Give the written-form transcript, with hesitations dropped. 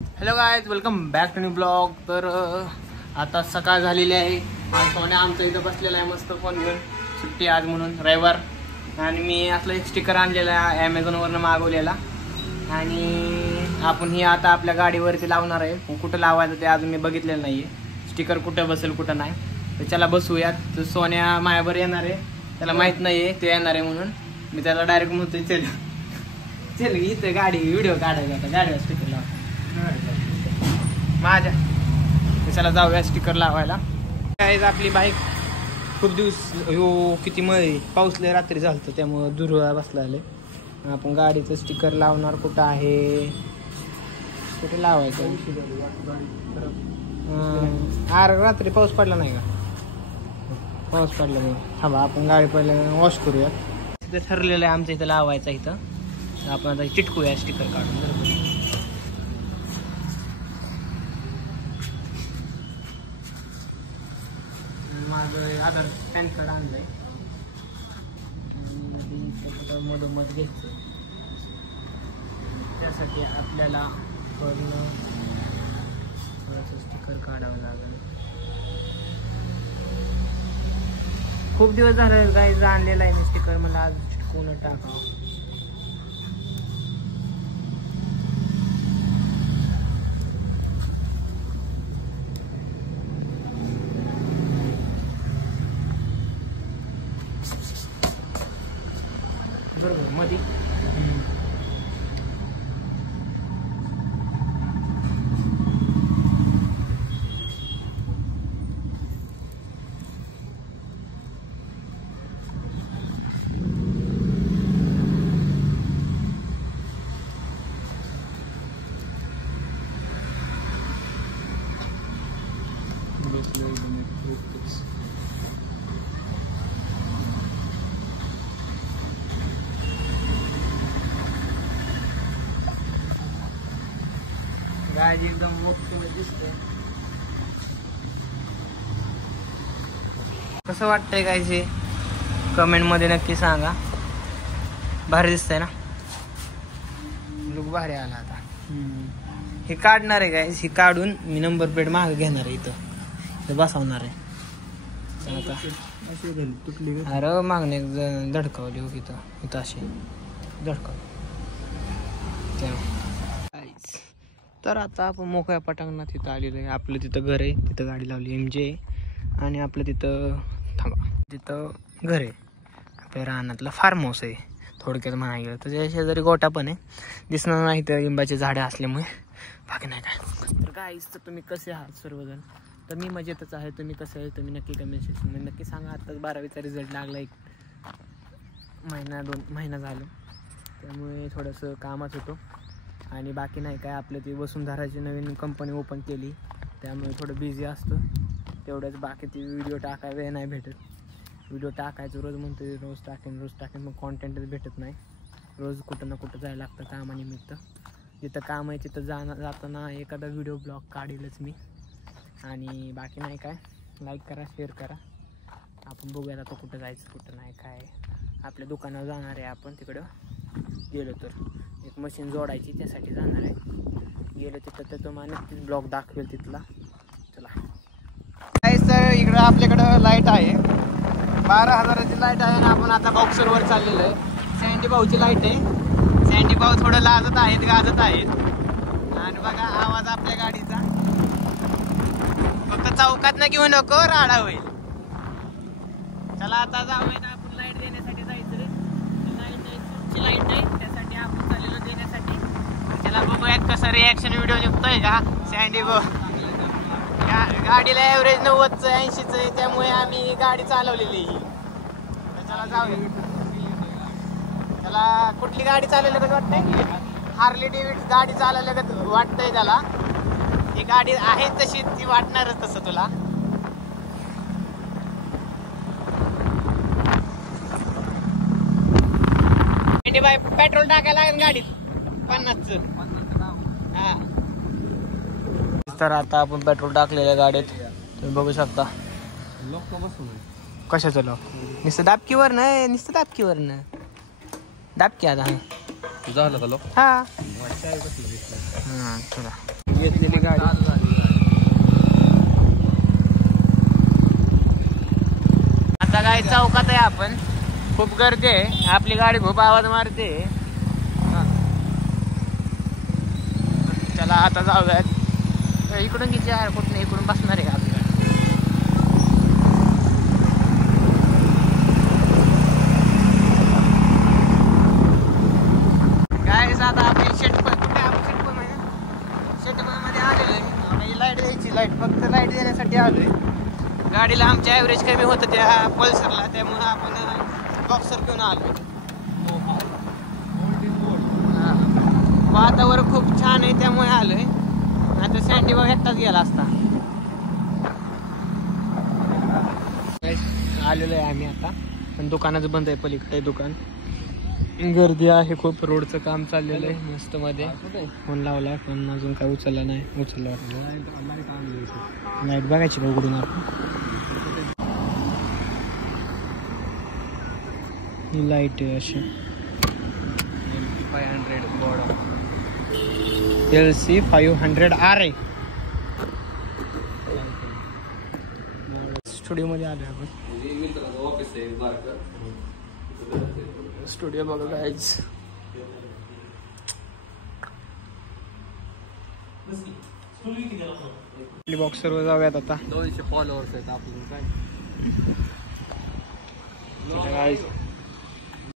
Hello guys, welcome back to new blog. तर आता सकाळ झालेली आहे. आज सोन्या आमचं इथं बसलेला आहे मस्त फोन घेऊन. सुट्टी आज म्हणून रविवार. आणि मी असलं एक स्टिकर आणलेला आहे ॲमेझॉनवरनं मागवलेला. आणि आपण ही आता आपल्या गाडीवरती लावणार आहे. कुठं लावायचं ते अजून मी बघितलेलं नाही आहे. स्टिकर कुठं बसेल कुठं नाही. तर चला बसूयात. तर सोन्या मायावर येणार आहे. त्याला माहीत नाही आहे ते येणार आहे म्हणून. मी त्याला डायरेक्ट म्हणतोय चल इथं गाडी व्हिडिओ काढायचा आता. गाडीवर स्टिकर लावा माझ्या. त्याला जाऊया स्टिकर लावायला. काय आपली बाईक खूप दिवस किती पाऊस लय रात्री झालं त्यामुळं दुर्वा बसला आले. आपण गाडीचं स्टिकर लावणार. कुठं आहे कुठे लावायचं? रात्री पाऊस पडला नाही का? पाऊस पडला नाही. थांबा आपण गाडी पहिले वॉश करूया. तिथं ठरलेलं आहे आमचं इथं लावायचं. इथं आपण आता चिटकूया स्टिकर काढून. माझं आधार पॅन कार्ड आणलंय. मधोमध घ्यायचं. त्यासाठी आपल्याला थोडंसं स्टिकर काढावं लागेल. खूप दिवस झाले गाईज आणलेला आहे मी स्टिकर. मला आज चिटकवून टाकावं. बरोबर मध्ये गाडी एकदम मोठी दिसते. कसं वाटतंय काय हे कमेंट मध्ये नक्की सांगा. भारी दिसतंय ना? लुक भारी आला. आता हे काढणार आहे काय? हे काढून मी नंबर प्लेट मागे घेणार आहे. इथं बसवणार आहे. अरे मागणे धडकावली हो. इथं अशी धडकावली. तर आता आपण मोकळ्या पटांगणात तिथं आलेलो आहे. आपलं तिथं घर आहे. तिथं गाडी लावली MJ. आणि आपलं तिथं तिथं घर आहे. आपल्या रानातलं फार्म हाऊस आहे थोडक्यात म्हणायला गेलं. तर त्याच्या शेजारी गोटा पण आहे. दिसणार नाही तर लिंबाचे झाडं असल्यामुळे बाकी नाही काय. तर गाईस, तर तुम्ही कसे आहात सर्वजण? तर मी मजेतच आहे. तुम्ही कसं आहे तुम्ही नक्की कमेंट सेक्शनमध्ये नक्की सांगा. आत्ताच 12वीचा रिझल्ट लागला. 1 महिना झालं. त्यामुळे थोडंसं कामात होतो. आणि बाकी नाही काय. आपलं ती वसुंधराची नवीन कंपनी ओपन केली त्यामुळे थोडं बिझी असतं तेवढंच. बाकी ती व्हिडिओ टाकाय वेळ नाही भेटत. व्हिडिओ टाकायचं रोज म्हणतो रोज टाकेन मग कॉन्टेंटच भेटत नाही. रोज कुठं ना कुठं जायला लागतं कामानिमित्त. जिथं काम आहे तिथं जाताना एखादा व्हिडिओ ब्लॉग काढेलच मी. आणि बाकी नाही काय. लाईक करा, शेअर करा. आपण बघूयात आता कुठं जायचं कुठं नाही काय. आपल्या दुकानावर जाणार आहे आपण. तिकडं गेलो तर एक मशीन जोडायची त्यासाठी जाणार आहे. गेलो तिथं तर तुम्हाला नक्कीच ब्लॉग दाखवेल तिथला. चला सर, इकडं आपल्याकडं लाईट आहे. 12,000ची लाईट आहे. आणि आपण आता बॉक्सरवर चाललेलो आहे. सँडी भाऊची लाईट आहे. सँडी भाऊ थोडं लाजत आहेत, गाजत आहेत. आणि बघा आवाज आपल्या गाडीचा. फक्त चौकात न घेऊ नको, राडा होईल. चला आता जाऊया. आपण लाईट देण्यासाठी जायचं. लाईट आहे त्यासाठी आपण चाललेलो देण्यासाठी. त्याला बघूयात कसं रिॲक्शन व्हिडिओ निघतोय का. सँडी भाऊ गाडीला ॲव्हरेज 90चं 80चं आहे त्यामुळे आम्ही गाडी चालवलेली. चला जाऊया. त्याला कुठली गाडी चालवली कसं वाटतंय? हार्ली डेव्हिड गाडी चालवल्या का वाटतंय त्याला. ती गाडी आहे तशी ती वाटणारच तसं तुला. बाय पेट्रोल टाकायला लागेल गाडीत 50चं. हा, तर आता आपण पेट्रोल टाकलेल्या गाडीत तुम्ही बघू शकता. कशाचं लॉक? नुसतं दाबकीवर नाही, नुसतं दाबकीवर नाही. दाबकी आता झालं का लॉक? हा, चला. आपण. खूप गर्दी आहे, आपली गाडी खूप आवाज मारते. चला आता जाऊयात. इकडून किती आहे, कुठं इकडून बसणार आहे आपली गाडी. काय आता आपली शेटपण कुठे आपण शेटपणमध्ये आलेलो आहे. लाईट द्यायची, फक्त लाईट देण्यासाठी आलोय. गाडीला आमच्या ॲव्हरेज कमी होतं त्या पल्सरला, त्यामुळे आपण बॉक्सर घेऊन आलोय. वातावरण खूप छान आहे त्यामुळे आलोय. आता सँडी बघ एकटाच गेला असता. आलेलो आहे आम्ही आता, पण दुकानाचं बंद आहे. पलीकडे दुकान, गर्दी आहे खूप. रोडचं काम चाललेलं आहे मस्त मध्ये. फोन लावला पण अजून काय उचलला नाही. उचलला वाटलं. लाईट बघायची का उघडून आपण. ही लाईट आहे अशी LC 500 board LC 500R. Studio मध्ये आलोय आपण. स्टुडिओ बघा गाईज. बॉक्सरवर जाऊयात आता. 200 फॉलोअर्स आहेत आपलं काय. गाईज